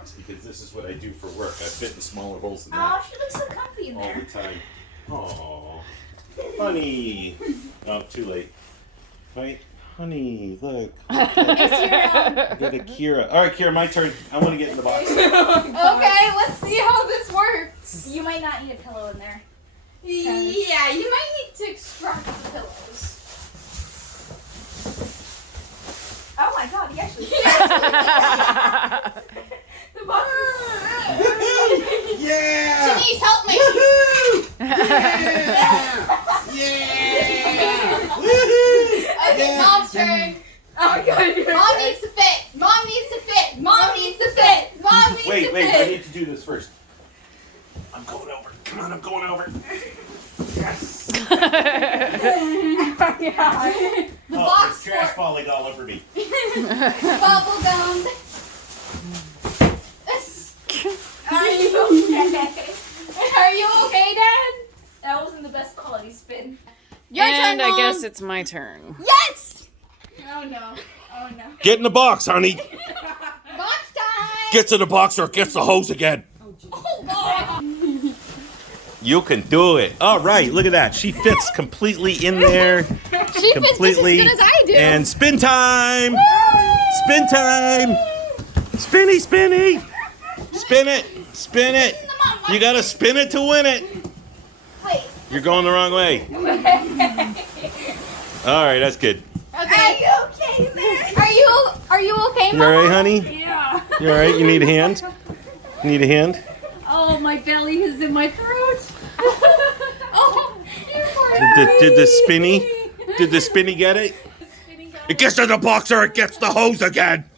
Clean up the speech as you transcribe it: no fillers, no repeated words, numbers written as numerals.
box because this is what I do for work. I fit in smaller holes than Oh, that she looks so comfy in all there. the time. Aww. Honey. Oh, too late. Right? Honey, look. I got a Kira. All right, Kira, my turn. I want to get in the box. Okay, let's see how this works. You might not need a pillow in there. Yeah, you might need to extract the pillows. Oh my god, he actually. The box Yeah! Denise, help me. Woohoo! Yeah! Yeah! Woohoo! Okay, Yeah. Mom's turn. Oh god, Mom needs to fit. Mom needs to fit. Mom needs to fit. Mom needs to Wait, I fit. need to do this first. I'm going over. Come on, I'm going over. Yes! yeah. The Oh, box there's trash for falling all over me. bubble gum. Are you okay? Are you okay, Dad? That wasn't the best quality spin. Your And turn, I Mom. guess it's my turn. Yes. Oh no. Oh no. Get in the box, honey. Box time. Get to the box or it gets the hose again. Oh, God. You can do it. All right, look at that. She fits completely in there. She Completely. fits just as good as I do. And spin time. Spin time. Spinny, spinny. Spin it. Spin it. You got to spin it to win it. Wait. You're going the wrong way. All right, that's good. Okay. Are you okay there? Are you okay, You Mom? all right, honey? Yeah. You all right? You need a hand? Need a hand? Oh, my belly is in my throat. Oh, you poor Did the spinny get it? It gets to the box or it gets the hose again.